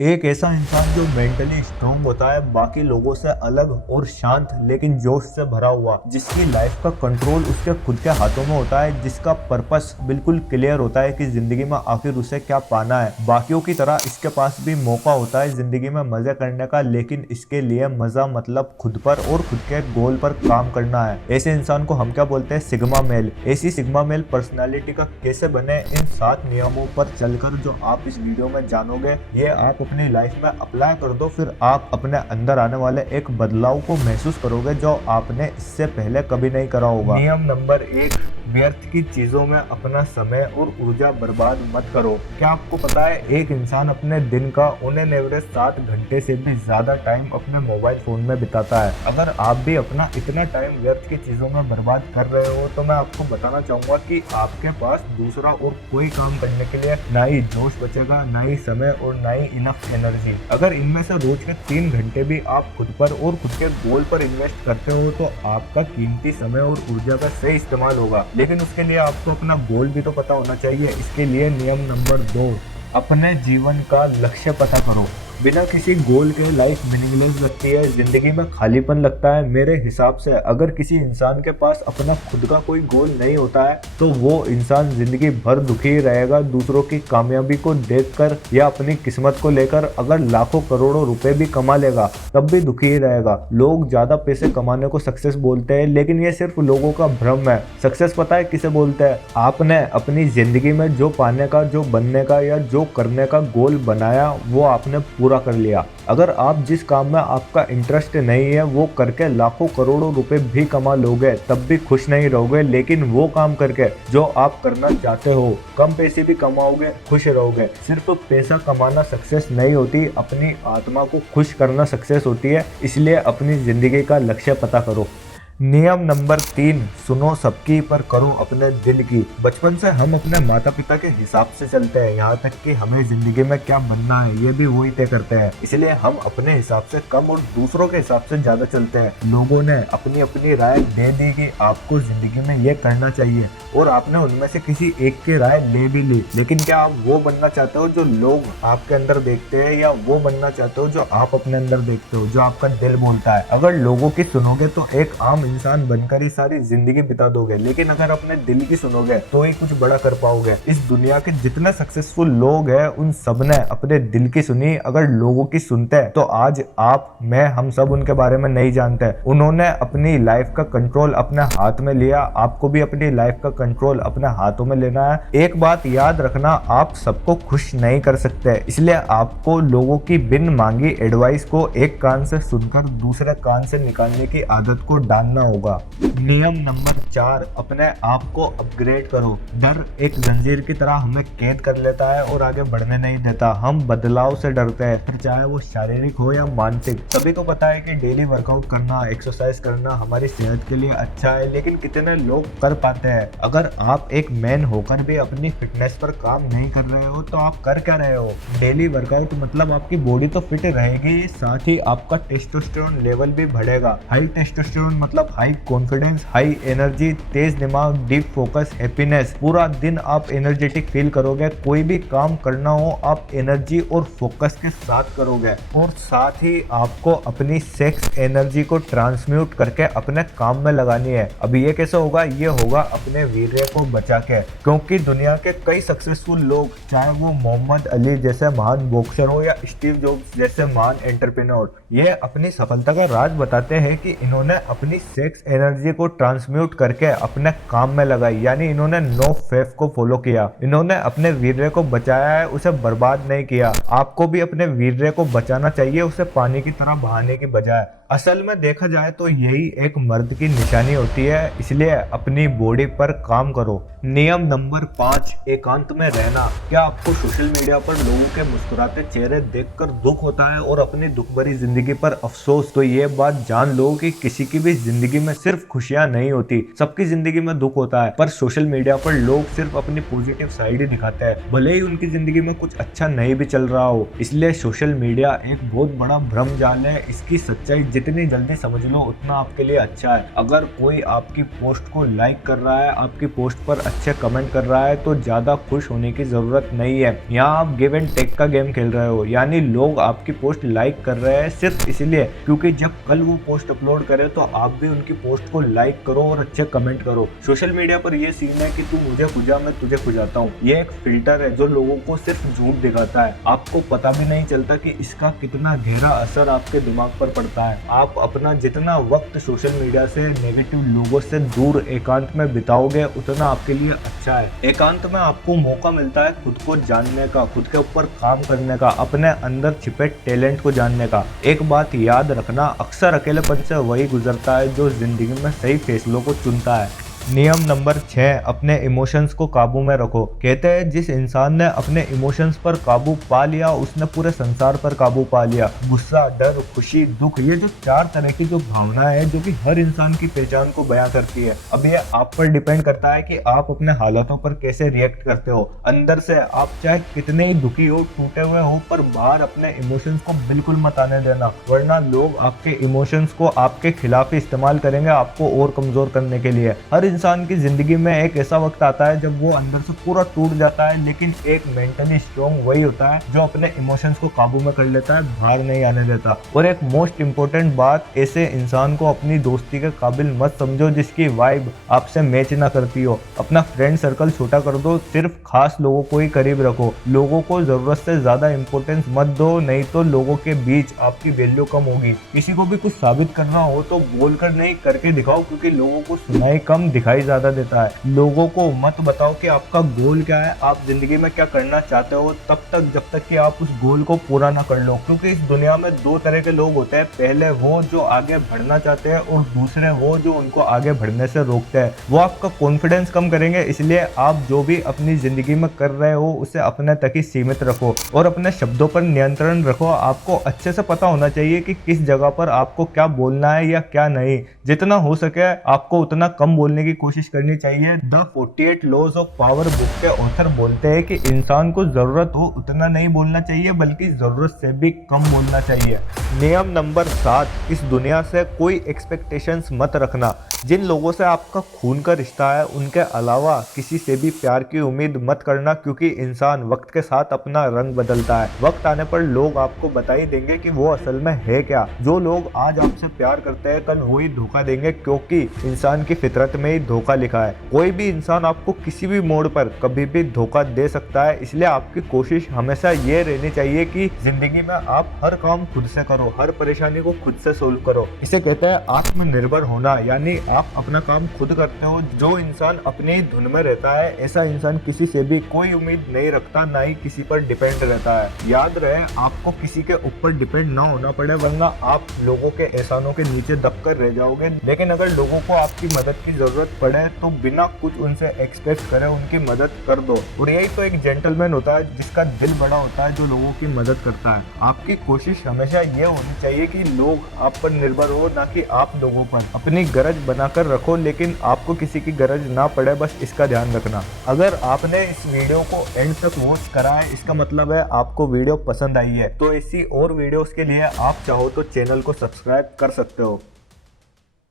एक ऐसा इंसान जो मेंटली स्ट्रांग होता है, बाकी लोगों से अलग और शांत लेकिन जोश से भरा हुआ, जिसकी लाइफ का कंट्रोल उसके खुद के हाथों में होता है, जिसका पर्पस बिल्कुल क्लियर होता है कि जिंदगी में आखिर उसे क्या पाना है। बाकियों की तरह इसके पास भी मौका होता है जिंदगी में मजे करने का, लेकिन इसके लिए मजा मतलब खुद पर और खुद के गोल पर काम करना है। ऐसे इंसान को हम क्या बोलते हैं? Sigma male. ऐसी सिग्मा मेल पर्सनालिटी का कैसे बने, इन 7 नियमों पर चलकर जो आप इस वीडियो में जानोगे, ये आप अपनी लाइफ में अप्लाई कर दो, फिर आप अपने अंदर आने वाले एक बदलाव को महसूस करोगे जो आपने इससे पहले कभी नहीं करा होगा। नियम नंबर 1, व्यर्थ की चीजों में अपना समय और ऊर्जा बर्बाद मत करो। क्या आपको पता है एक इंसान अपने दिन का ऑन एन एवरेज 7 घंटे से भी ज्यादा टाइम अपने मोबाइल फोन में बिताता है। अगर आप भी अपना इतना टाइम व्यर्थ की चीजों में बर्बाद कर रहे हो तो मैं आपको बताना चाहूंगा कि आपके पास दूसरा और कोई काम करने के लिए ना ही जोश बचेगा, ना ही समय और ना ही इनफ एनर्जी। अगर इनमें से रोज के 3 घंटे भी आप खुद पर और खुद के गोल पर इन्वेस्ट करते हो तो आपका कीमती समय और ऊर्जा का सही इस्तेमाल होगा। लेकिन उसके लिए आपको अपना गोल भी तो पता होना चाहिए। इसके लिए नियम नंबर 2, अपने जीवन का लक्ष्य पता करो। बिना किसी गोल के लाइफ मीनिंगलेस लगती है, जिंदगी में खालीपन लगता है। मेरे हिसाब से अगर किसी इंसान के पास अपना खुद का कोई गोल नहीं होता है तो वो इंसान जिंदगी भर दुखी रहेगा। दूसरों की कामयाबी को देखकर या अपनी किस्मत को लेकर अगर लाखों करोड़ों रुपए भी कमा लेगा तब भी दुखी ही रहेगा। लोग ज्यादा पैसे कमाने को सक्सेस बोलते हैं, लेकिन ये सिर्फ लोगों का भ्रम है। सक्सेस पता है किसे बोलते हैं? आपने अपनी जिंदगी में जो पाने का, जो बनने का या जो करने का गोल बनाया वो आपने पूरा कर लिया। अगर आप जिस काम में आपका इंटरेस्ट नहीं है वो करके लाखों करोड़ों रुपए भी कमा लोगे तब भी खुश नहीं रहोगे, लेकिन वो काम करके जो आप करना चाहते हो कम पैसे भी कमाओगे, खुश रहोगे। सिर्फ पैसा कमाना सक्सेस नहीं होती, अपनी आत्मा को खुश करना सक्सेस होती है। इसलिए अपनी जिंदगी का लक्ष्य पता करो। नियम नंबर 3, सुनो सबकी पर करो अपने दिल की। बचपन से हम अपने माता पिता के हिसाब से चलते हैं, यहाँ तक कि हमें जिंदगी में क्या बनना है ये भी वही तय करते हैं। इसलिए हम अपने हिसाब से कम और दूसरों के हिसाब से ज्यादा चलते हैं। लोगों ने अपनी अपनी राय दे दी कि आपको जिंदगी में ये करना चाहिए और आपने उनमें से किसी एक की राय ले भी ली, लेकिन क्या आप वो बनना चाहते हो जो लोग आपके अंदर देखते हैं, या वो बनना चाहते हो जो आप अपने अंदर देखते हो, जो आपका दिल बोलता है? अगर लोगों की सुनोगे तो एक आम इंसान बनकर ही सारी जिंदगी बिता दोगे, लेकिन अगर अपने दिल की सुनोगे तो ही कुछ बड़ा कर पाओगे। इस दुनिया के जितने सक्सेसफुल लोग हैं उन सब ने अपने दिल की सुनी। अगर लोगों की सुनते तो आज आप, मैं, हम सब उनके बारे में नहीं जानते। उन्होंने अपनी लाइफ का कंट्रोल अपने हाथ में लिया, आपको भी अपनी लाइफ का कंट्रोल अपने हाथों में लेना है। एक बात याद रखना, आप सबको खुश नहीं कर सकते, इसलिए आपको लोगों की बिन मांगी एडवाइस को एक कान से सुनकर दूसरे कान से निकालने की आदत को डालना होगा। नियम नंबर 4, अपने आप को अपग्रेड करो। डर एक जंजीर की तरह हमें कैद कर लेता है और आगे बढ़ने नहीं देता। हम बदलाव से डरते हैं, फिर चाहे वो शारीरिक हो या मानसिक। सभी को पता है कि डेली वर्कआउट करना, एक्सरसाइज करना हमारी सेहत के लिए अच्छा है, लेकिन कितने लोग कर पाते हैं? अगर आप एक मैन होकर भी अपनी फिटनेस पर काम नहीं कर रहे हो तो आप कर क्या रहे हो? डेली वर्कआउट मतलब आपकी बॉडी तो फिट रहेगी, साथ ही आपका टेस्टोस्टेरोन लेवल भी बढ़ेगा। हाई टेस्टोस्टेरोन मतलब हाई कॉन्फिडेंस, हाई एनर्जी, तेज दिमाग, डीप फोकस, हैप्पीनेस। पूरा दिन आप एनर्जेटिक फील करोगे। कोई भी काम करना हो आप एनर्जी और फोकस के साथ करोगे, और साथ ही आपको अपनी सेक्स एनर्जी को ट्रांसम्यूट करके अपने काम में लगानी है। अब ये कैसे होगा? ये होगा अपने वीर्य को बचा के, क्योंकि दुनिया के कई सक्सेसफुल लोग, चाहे वो मोहम्मद अली जैसे महान बॉक्सर हो या स्टीव जॉब्स जैसे महान एंटरप्रेन्योर, ये अपनी सफलता का राज बताते हैं कि इन्होंने अपनी सेक्स एनर्जी को ट्रांसम्यूट करके अपने काम में लगाई, यानी इन्होंने नो फेफ को फॉलो किया। इन्होंने अपने वीर्य को बचाया है, उसे बर्बाद नहीं किया। आपको भी अपने वीर्य को बचाना चाहिए, उसे पानी की तरह बहाने की बजाय। असल में देखा जाए तो यही एक मर्द की निशानी होती है, इसलिए अपनी बॉडी पर काम करो। नियम नंबर 5, एकांत में रहना। क्या आपको सोशल मीडिया पर लोगों के मुस्कुराते चेहरे देखकर दुख होता है और अपनी दुख भरी जिंदगी पर अफसोस? तो ये बात जान लो कि किसी की भी जिंदगी में सिर्फ खुशियां नहीं होती, सबकी जिंदगी में दुख होता है। पर सोशल मीडिया पर लोग सिर्फ अपनी पॉजिटिव साइड ही दिखाते हैं, भले ही उनकी जिंदगी में कुछ अच्छा नहीं भी चल रहा हो। इसलिए सोशल मीडिया एक बहुत बड़ा भ्रम जाल है, इसकी सच्चाई जितनी जल्दी समझ लो उतना आपके लिए अच्छा है। अगर कोई आपकी पोस्ट को लाइक कर रहा है, आपकी पोस्ट पर अच्छे कमेंट कर रहा है, तो ज्यादा खुश होने की जरूरत नहीं है। यहाँ आप गिव एंड टेक का गेम खेल रहे हो, यानी लोग आपकी पोस्ट लाइक कर रहे हैं सिर्फ इसलिए क्योंकि जब कल वो पोस्ट अपलोड करे तो आप भी उनकी पोस्ट को लाइक करो और अच्छे कमेंट करो। सोशल मीडिया पर ये सीन है कि तू मुझे खुजा, मैं तुझे खुजाता हूँ। ये एक फिल्टर है जो लोगों को सिर्फ झूठ दिखाता है। आपको पता भी नहीं चलता कि इसका कितना गहरा असर आपके दिमाग पर पड़ता है। आप अपना जितना वक्त सोशल मीडिया से, नेगेटिव लोगों से दूर एकांत में बिताओगे उतना आपके लिए अच्छा है। एकांत में आपको मौका मिलता है खुद को जानने का, खुद के ऊपर काम करने का, अपने अंदर छिपे टैलेंट को जानने का। एक बात याद रखना, अक्सर अकेलेपन से वही गुजरता है जो जिंदगी में सही फैसलों को चुनता है। नियम नंबर 6, अपने इमोशंस को काबू में रखो। कहते हैं जिस इंसान ने अपने इमोशंस पर काबू पा लिया उसने पूरे संसार पर काबू पा लिया। गुस्सा, डर, खुशी, दुख, ये जो 4 तरह की जो भावना है जो कि हर इंसान की पहचान को बयां करती है। अब ये आप पर डिपेंड करता है कि आप अपने हालातों पर कैसे रिएक्ट करते हो। अंदर से आप चाहे कितने ही दुखी हो, टूटे हुए हो, पर बाहर अपने इमोशंस को बिल्कुल मत आने देना, वरना लोग आपके इमोशंस को आपके खिलाफ ही इस्तेमाल करेंगे, आपको और कमजोर करने के लिए। हर इंसान की जिंदगी में एक ऐसा वक्त आता है जब वो अंदर से पूरा टूट जाता है, लेकिन एक मेंटली स्ट्रॉन्ग वही होता है जो अपने इमोशंस को काबू में कर लेता है, बाहर नहीं आने देता। और एक मोस्ट इंपोर्टेंट बात, ऐसे इंसान को अपनी दोस्ती के काबिल मत समझो जिसकी वाइब आपसे मैच ना करती हो। अपना फ्रेंड सर्कल छोटा कर दो, सिर्फ खास लोगों को ही करीब रखो। लोगों को जरूरत से ज्यादा इंपॉर्टेंस मत दो, नहीं तो लोगों के बीच आपकी वैल्यू कम होगी। किसी को भी कुछ साबित करना हो तो बोलकर नहीं, करके दिखाओ, क्योंकि लोगों को सुनाई कम, दिखाई ज्यादा देता है। लोगों को मत बताओ कि आपका गोल क्या है, आप जिंदगी में क्या करना चाहते हो, तब तक जब तक कि आप उस गोल को पूरा ना कर लो। क्योंकि इस दुनिया में 2 तरह के लोग होते हैं, पहले वो जो आगे बढ़ना चाहते हैं और दूसरे वो जो उनको आगे बढ़ने से रोकते हैं। वो आपका कॉन्फिडेंस कम करेंगे, इसलिए आप जो भी अपनी जिंदगी में कर रहे हो उसे अपने तक ही सीमित रखो और अपने शब्दों पर नियंत्रण रखो। आपको अच्छे से पता होना चाहिए कि किस जगह पर आपको क्या बोलना है या क्या नहीं। जितना हो सके आपको उतना कम बोलने की कोशिश करनी चाहिए। The 48 laws of power book के ऑथर बोलते हैं कि इंसान को जरूरत हो उतना नहीं बोलना चाहिए, बल्कि जरूरत से भी कम बोलना चाहिए। नियम नंबर 7, इस दुनिया से कोई एक्सपेक्टेशंस मत रखना। जिन लोगों से आपका खून का रिश्ता है उनके अलावा किसी से भी प्यार की उम्मीद मत करना, क्योंकि इंसान वक्त के साथ अपना रंग बदलता है। वक्त आने पर लोग आपको बता ही देंगे कि वो असल में है क्या। जो लोग आज आपसे प्यार करते हैं कल वो ही धोखा देंगे, क्योंकि इंसान की फितरत में ही धोखा लिखा है। कोई भी इंसान आपको किसी भी मोड़ पर कभी भी धोखा दे सकता है, इसलिए आपकी कोशिश हमेशा ये रहनी चाहिए कि जिंदगी में आप हर काम खुद से करो, हर परेशानी को खुद से सोल्व करो। इसे कहते हैं आत्मनिर्भर होना, यानी आप अपना काम खुद करते हो। जो इंसान अपनी धुन में रहता है ऐसा इंसान किसी से भी कोई उम्मीद नहीं रखता, ना ही किसी पर डिपेंड रहता है। याद रहे, आपको किसी के ऊपर डिपेंड ना होना पड़े, वरना आप लोगों के एहसानों के नीचे दबकर रह जाओगे। लेकिन अगर लोगों को आपकी मदद की जरूरत पड़े तो बिना कुछ उनसे एक्सपेक्ट करे उनकी मदद कर दो। और यही तो एक जेंटलमैन होता है जिसका दिल बड़ा होता है, जो लोगों की मदद करता है। आपकी कोशिश हमेशा ये होनी चाहिए कि लोग आप पर निर्भर हो, ना कि आप लोगों पर। अपनी गरज बनाकर रखो, लेकिन आपको किसी की गरज ना पड़े, बस इसका ध्यान रखना। अगर आपने इस वीडियो को एंड तक वॉच करा है, इसका मतलब है आपको वीडियो पसंद आई है। तो ऐसी और वीडियोस के लिए आप चाहो तो चैनल को सब्सक्राइब कर सकते हो।